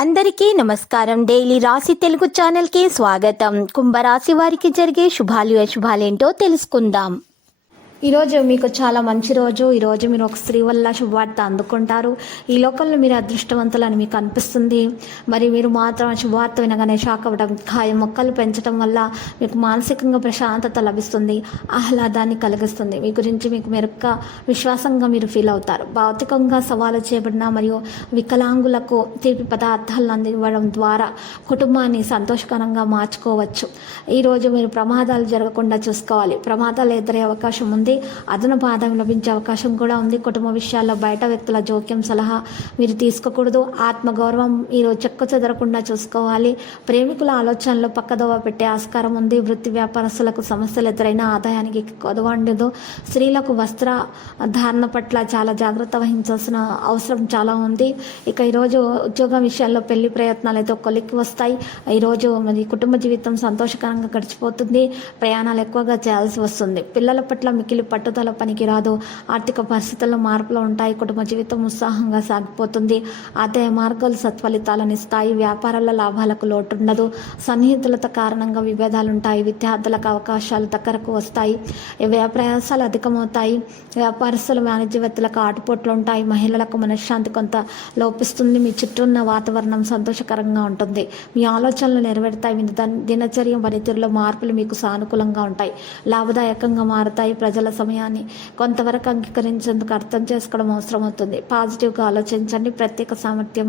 అందరికీ నమస్కారం. డైలీ రాశి తెలుగు ఛానల్కి స్వాగతం. కుంభరాశి వారికి జరిగే శుభాలు అశుభాలేంటో తెలుసుకుందాం. ఈరోజు మీకు చాలా మంచి రోజు. ఈరోజు మీరు ఒక స్త్రీ వల్ల శుభవార్త అందుకుంటారు. ఈ లోకంలో మీరు అదృష్టవంతులని మీకు అనిపిస్తుంది. మరి మీరు మాత్రం శుభవార్త వినగానే షాక్ అవ్వడం ఖాయం. మొక్కలు పెంచడం వల్ల మీకు మానసికంగా ప్రశాంతత లభిస్తుంది, ఆహ్లాదాన్ని కలిగిస్తుంది. మీ గురించి మీకు మెరుగ్గా విశ్వాసంగా మీరు ఫీల్ అవుతారు. భౌతికంగా సవాలు చేయబడిన మరియు వికలాంగులకు తీపి పదార్థాలను అందివ్వడం ద్వారా కుటుంబాన్ని సంతోషకరంగా మార్చుకోవచ్చు. ఈరోజు మీరు ప్రమాదాలు జరగకుండా చూసుకోవాలి. ప్రమాదాలు ఎదురయ్యే అవకాశం ఉంది. అదనపు ఆదాయం లభించే అవకాశం కూడా ఉంది. కుటుంబ విషయాల్లో బయట వ్యక్తుల జోక్యం సలహా మీరు తీసుకోకూడదు. ఆత్మగౌరవం మీరు చెక్కు చెదరకుండా చూసుకోవాలి. ప్రేమికుల ఆలోచనలు పక్కదోవ పెట్టే ఆస్కారం ఉంది. వృత్తి వ్యాపారస్తులకు సమస్యలు ఎదురైన ఆదాయానికి కొదవండదు. స్త్రీలకు వస్త్ర ధారణ పట్ల చాలా జాగ్రత్త వహించాల్సిన అవసరం చాలా ఉంది. ఇక ఈరోజు ఉద్యోగ విషయాల్లో పెళ్లి ప్రయత్నాలు అయితే కొలిక్కి వస్తాయి. ఈరోజు మరి కుటుంబ జీవితం సంతోషకరంగా గడిచిపోతుంది. ప్రయాణాలు ఎక్కువగా చేయాల్సి వస్తుంది. పిల్లల పట్ల మిక్కిలి పట్టుదల పనికిరాదు. ఆర్థిక పరిస్థితుల్లో మార్పులు ఉంటాయి. కుటుంబ జీవితం ఉత్సాహంగా సాగిపోతుంది. ఆదాయ మార్గాలు సత్ఫలితాలను ఇస్తాయి. వ్యాపారాల లాభాలకు లోటుండదు. సన్నిహితులత కారణంగా విభేదాలు ఉంటాయి. విద్యార్థులకు అవకాశాలు దగ్గరకు వస్తాయి. వ్యయ ప్రయాసాలు అధికమవుతాయి. వ్యాపారస్తుల వాణిజ్యవేత్తలకు ఆటుపోట్లు ఉంటాయి. మహిళలకు మనశ్శాంతి కొంత లోపిస్తుంది. మీ చుట్టూ ఉన్న వాతావరణం సంతోషకరంగా ఉంటుంది. మీ ఆలోచనలు నెరవేరుతాయి. మీ దినచర్య పనితీరులో మార్పులు మీకు సానుకూలంగా ఉంటాయి. లాభదాయకంగా మారుతాయి. ప్రజల సమయాన్ని కొంతవరకు అంగీకరించేందుకు అర్థం చేసుకోవడం అవసరం అవుతుంది. పాజిటివ్గా ఆలోచించండి. ప్రత్యేక సామర్థ్యం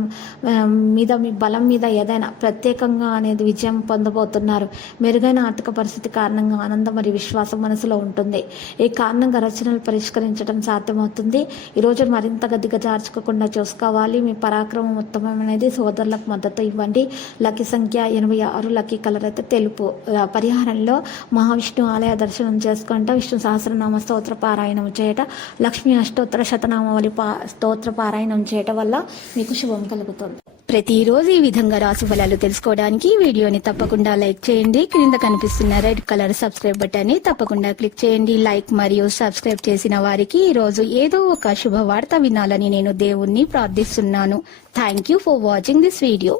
మీద మీ బలం మీద ఏదైనా ప్రత్యేకంగా అనేది విజయం పొందబోతున్నారు. మెరుగైన ఆర్థిక పరిస్థితి కారణంగా ఆనందం మరియు విశ్వాసం మనసులో ఉంటుంది. ఈ కారణంగా రచనలు పరిష్కరించడం సాధ్యమవుతుంది. ఈరోజు మరింతగా దిగజార్చుకోకుండా చూసుకోవాలి. మీ పరాక్రమం ఉత్తమమైనది. సోదరులకు మద్దతు ఇవ్వండి. లక్కీ సంఖ్య 86. లక్కీ కలర్ అయితే తెలుపు. పరిహారంలో మహావిష్ణు ఆలయ దర్శనం చేసుకుంటా విష్ణు సహస్రనామ స్తోత్ర పారాయణం చేయట, లక్ష్మీ అష్టోత్తర శతనామావళి స్తోత్ర పారాయణం చేయటం వల్ల మీకు శుభం కలుగుతుంది. ప్రతిరోజు ఈ విధంగా రాశి ఫలాలు తెలుసుకోవడానికి వీడియోని తప్పకుండా లైక్ చేయండి. క్రింద కనిపిస్తున్న రెడ్ కలర్ సబ్స్క్రైబ్ బటన్ ని తప్పకుండా క్లిక్ చేయండి. లైక్ మరియు సబ్స్క్రైబ్ చేసిన వారికి ఈ రోజు ఏదో ఒక శుభవార్త వినాలని నేను దేవుణ్ణి ప్రార్థిస్తున్నాను. Thank you for watching this video.